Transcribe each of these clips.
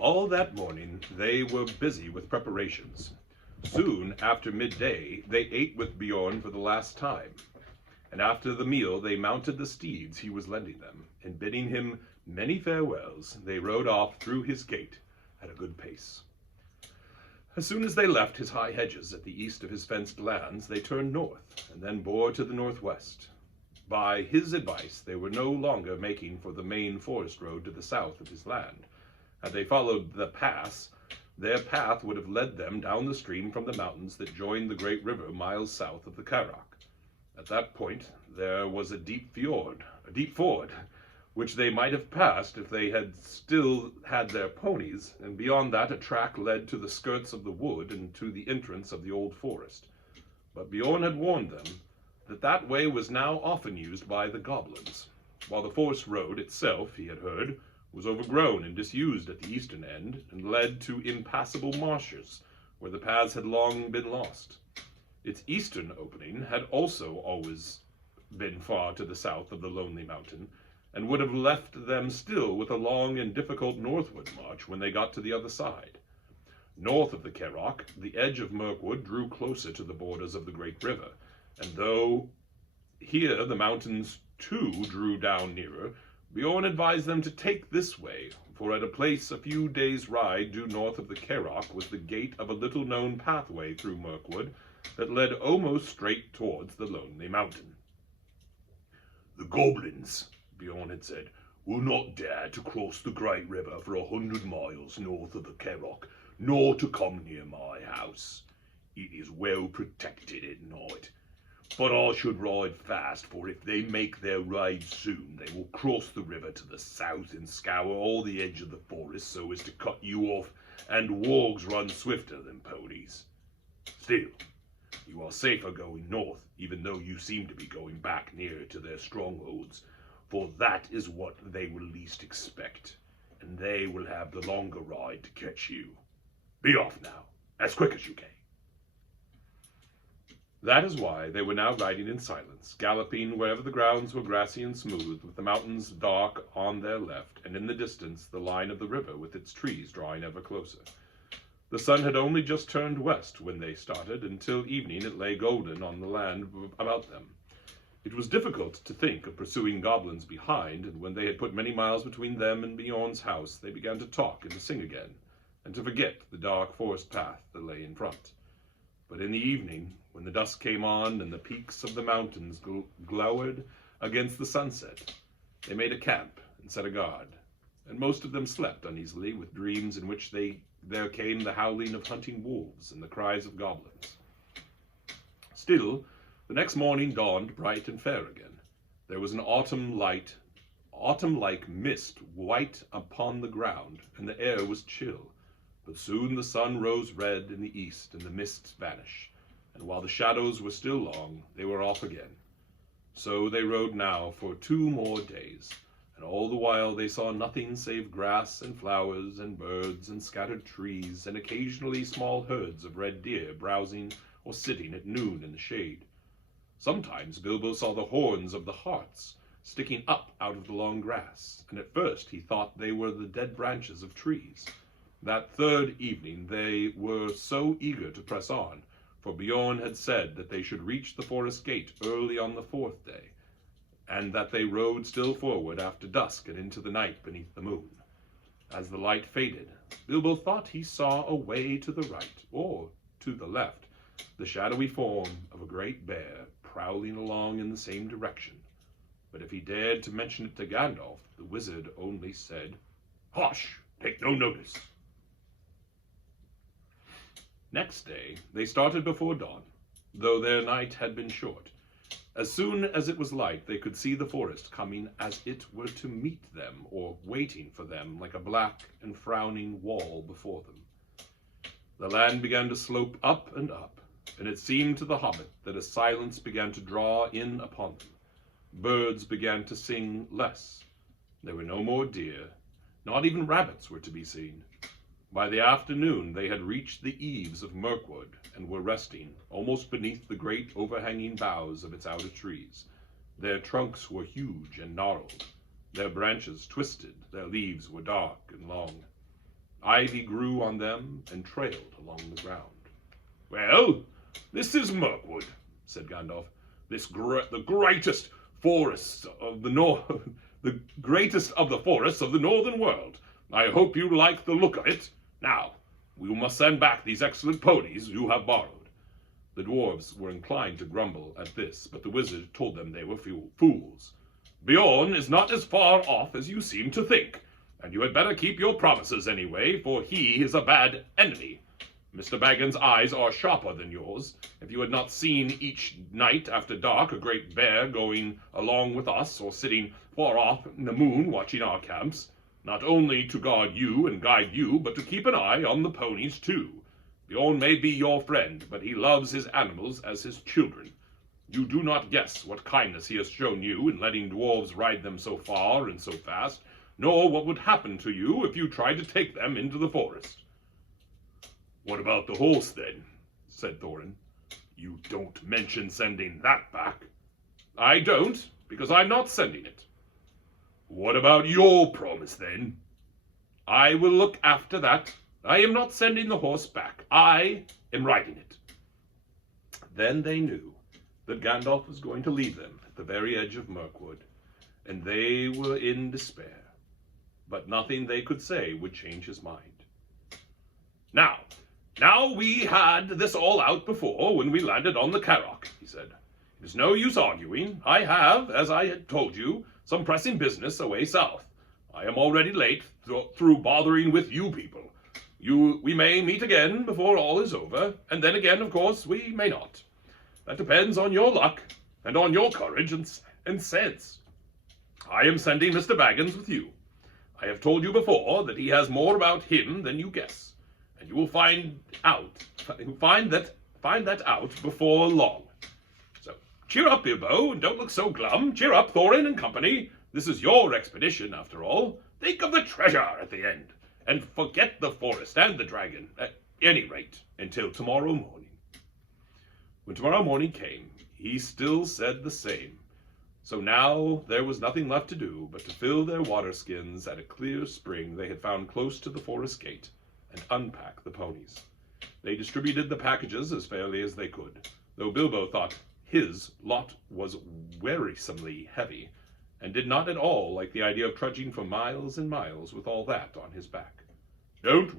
All that morning they were busy with preparations. Soon after midday they ate with Bjorn for the last time, and after the meal they mounted the steeds he was lending them, and bidding him many farewells, they rode off through his gate at a good pace. As soon as they left his high hedges at the east of his fenced lands, they turned north, and then bore to the northwest. By his advice, they were no longer making for the main forest road to the south of his land. Had they followed the pass, their path would have led them down the stream from the mountains that join the great river miles south of the J.R.R. At that point, there was a deep ford, which they might have passed if they had still had their ponies, and beyond that a track led to the skirts of the wood and to the entrance of the old forest. But Bjorn had warned them that that way was now often used by the goblins, while the forest road itself, he had heard, was overgrown and disused at the eastern end, and led to impassable marshes, where the paths had long been lost. Its eastern opening had also always been far to the south of the lonely mountain, and would have left them still with a long and difficult northward march when they got to the other side. North of the J.R.R., the edge of Mirkwood drew closer to the borders of the great river, and though here the mountains too drew down nearer, Bjorn advised them to take this way, for at a place a few days' ride due north of the J.R.R. was the gate of a little-known pathway through Mirkwood that led almost straight towards the lonely mountain. "The goblins," Bjorn had said, "will not dare to cross the great river for 100 miles north of the J.R.R., nor to come near my house. It is well protected at night. But I should ride fast, for if they make their raid soon, they will cross the river to the south and scour all the edge of the forest so as to cut you off, and wargs run swifter than ponies. Still, you are safer going north, even though you seem to be going back nearer to their strongholds, for that is what they will least expect, and they will have the longer ride to catch you. Be off now, as quick as you can." That is why they were now riding in silence, galloping wherever the grounds were grassy and smooth, with the mountains dark on their left, and in the distance the line of the river with its trees drawing ever closer. The sun had only just turned west when they started, and till evening it lay golden on the land about them. It was difficult to think of pursuing goblins behind, and when they had put many miles between them and Bjorn's house, they began to talk and to sing again, and to forget the dark forest path that lay in front. But in the evening, when the dusk came on and the peaks of the mountains glowered against the sunset, they made a camp and set a guard, and most of them slept uneasily with dreams in which there came the howling of hunting wolves and the cries of goblins. Still, the next morning dawned bright and fair again. There was an autumn-like mist white upon the ground, and the air was chill. But soon the sun rose red in the east, and the mists vanished, and while the shadows were still long, they were off again. So they rode now for 2 more days, and all the while they saw nothing save grass and flowers and birds and scattered trees, and occasionally small herds of red deer browsing or sitting at noon in the shade. Sometimes Bilbo saw the horns of the harts sticking up out of the long grass, and at first he thought they were the dead branches of trees. That third evening they were so eager to press on, for Bjorn had said that they should reach the forest gate early on the 4th day, and that they rode still forward after dusk and into the night beneath the moon. As the light faded, Bilbo thought he saw away to the right, or to the left, the shadowy form of a great bear prowling along in the same direction. But if he dared to mention it to Gandalf, the wizard only said, "Hush! Take no notice." Next day they started before dawn, though their night had been short. As soon as it was light, they could see the forest coming as it were to meet them, or waiting for them like a black and frowning wall before them. The land began to slope up, and it seemed to the Hobbit that a silence began to draw in upon them. Birds began to sing less. There were no more deer. Not even rabbits were to be seen. By the afternoon they had reached the eaves of Mirkwood, and were resting almost beneath the great overhanging boughs of its outer trees. Their trunks were huge and gnarled, their branches twisted, their leaves were dark and long. Ivy grew on them and trailed along the ground. Well, this is Mirkwood, said Gandalf. The greatest forests of the the greatest of the forests of the northern world. I hope you like the look of it. Now, we must send back these excellent ponies you have borrowed. The dwarves were inclined to grumble at this, but the wizard told them they were fools. Beorn is not as far off as you seem to think, and you had better keep your promises anyway, for he is a bad enemy. Mr. Baggins' eyes are sharper than yours. If you had not seen each night after dark a great bear going along with us, or sitting far off in the moon watching our camps, not only to guard you and guide you, but to keep an eye on the ponies too. Beorn may be your friend, but he loves his animals as his children. You do not guess what kindness he has shown you in letting dwarves ride them so far and so fast, nor what would happen to you if you tried to take them into the forest. What about the horse, then? Said Thorin. You don't mention sending that back. I don't, because I'm not sending it. What about your promise, then? I will look after that. I am not sending the horse back. I am riding it. Then they knew that Gandalf was going to leave them at the very edge of Mirkwood, and they were in despair. But nothing they could say would change his mind. Now we had this all out before when we landed on the Carrock, he said. It is no use arguing. I have, as I had told you, some pressing business away south. I am already late through bothering with you people. We may meet again before all is over, and then again, of course, we may not. That depends on your luck, and on your courage and sense. I am sending Mr. Baggins with you. I have told you before that he has more about him than you guess, and you will find that out before long. So cheer up, Bilbo, and don't look so glum. Cheer up, Thorin and company. This is your expedition, after all. Think of the treasure at the end, and forget the forest and the dragon, at any rate, until tomorrow morning. When tomorrow morning came, he still said the same. So now there was nothing left to do but to fill their water skins at a clear spring they had found close to the forest gate, and unpack the ponies. They distributed the packages as fairly as they could, though Bilbo thought his lot was wearisomely heavy, and did not at all like the idea of trudging for miles and miles with all that on his back. Don't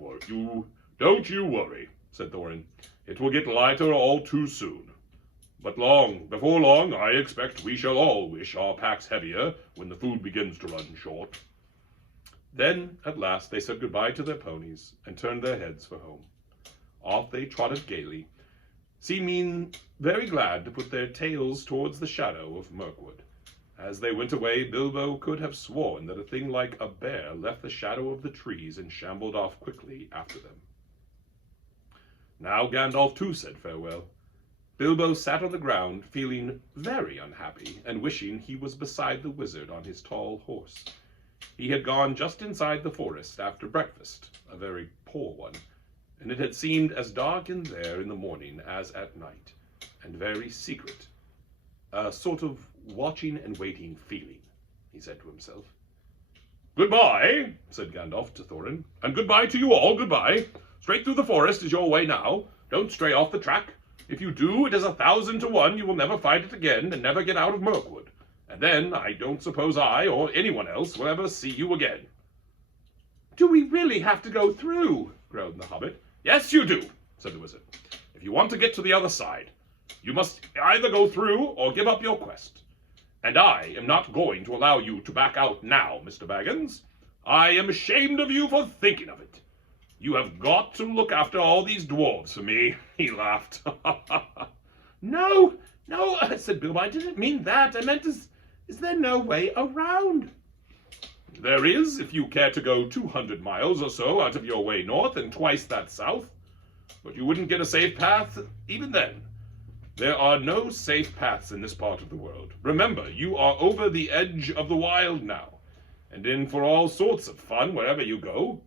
you worry, said Thorin. It will get lighter all too soon. But before long, I expect we shall all wish our packs heavier when the food begins to run short. Then, at last, they said goodbye to their ponies and turned their heads for home. Off they trotted gaily, seeming very glad to put their tails towards the shadow of Mirkwood. As they went away, Bilbo could have sworn that a thing like a bear left the shadow of the trees and shambled off quickly after them. Now Gandalf too said farewell. Bilbo sat on the ground, feeling very unhappy, and wishing he was beside the wizard on his tall horse. He had gone just inside the forest after breakfast, a very poor one, and it had seemed as dark in there in the morning as at night, and very secret. A sort of watching and waiting feeling, he said to himself. Goodbye, said Gandalf to Thorin, and goodbye to you all, goodbye. Straight through the forest is your way now. Don't stray off the track. If you do, it is 1,000 to 1 you will never find it again, and never get out of Mirkwood. And then I don't suppose I, or anyone else, will ever see you again. Do we really have to go through? Groaned the Hobbit. Yes, you do, said the wizard. If you want to get to the other side, you must either go through or give up your quest. And I am not going to allow you to back out now, Mr. Baggins. I am ashamed of you for thinking of it. You have got to look after all these dwarves for me. He laughed. No, said Bilbo. I didn't mean that. I meant, is there no way around? There is, if you care to go 200 miles or so out of your way north and twice that south. But you wouldn't get a safe path even then. There are no safe paths in this part of the world. Remember, you are over the edge of the wild now, and in for all sorts of fun wherever you go.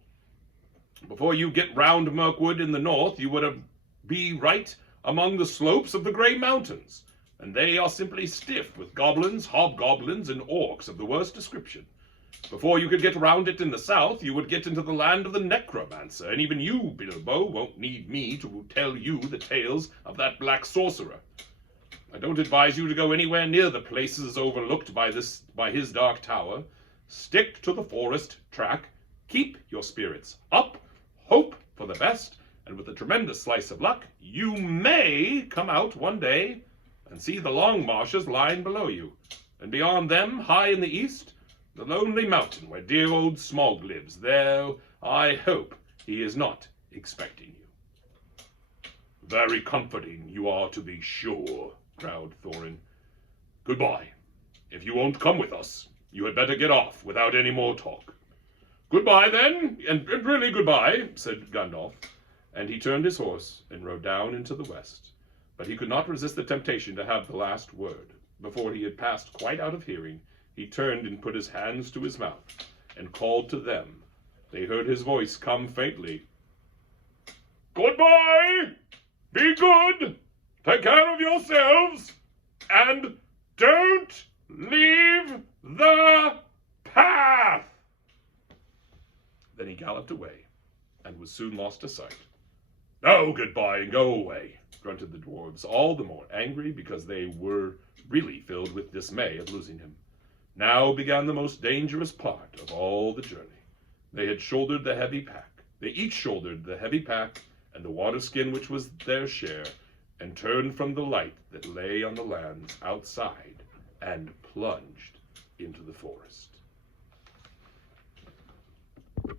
Before you get round Mirkwood in the north, you would be right among the slopes of the Grey Mountains, and they are simply stiff with goblins, hobgoblins, and orcs of the worst description. Before you could get round it in the south, you would get into the land of the necromancer, and even you, Bilbo, won't need me to tell you the tales of that black sorcerer. I don't advise you to go anywhere near the places overlooked by his dark tower. Stick to the forest track, keep your spirits up, hope for the best, and with a tremendous slice of luck, you may come out one day and see the long marshes lying below you, and beyond them, high in the east, the lonely mountain where dear old Smaug lives. There, I hope he is not expecting you. Very comforting you are, to be sure, growled Thorin. Goodbye. If you won't come with us, you had better get off without any more talk. Goodbye, then, and really goodbye, said Gandalf, and he turned his horse and rode down into the west. But he could not resist the temptation to have the last word. Before he had passed quite out of hearing, he turned and put his hands to his mouth and called to them. They heard his voice come faintly. Goodbye! Be good! Take care of yourselves! And don't leave the path! Then he galloped away and was soon lost to sight. Now goodbye and go away, grunted the dwarves, all the more angry because they were really filled with dismay at losing him. Now began the most dangerous part of all the journey. They had shouldered the heavy pack. They each shouldered the heavy pack and the water skin which was their share, and turned from the light that lay on the lands outside and plunged into the forest.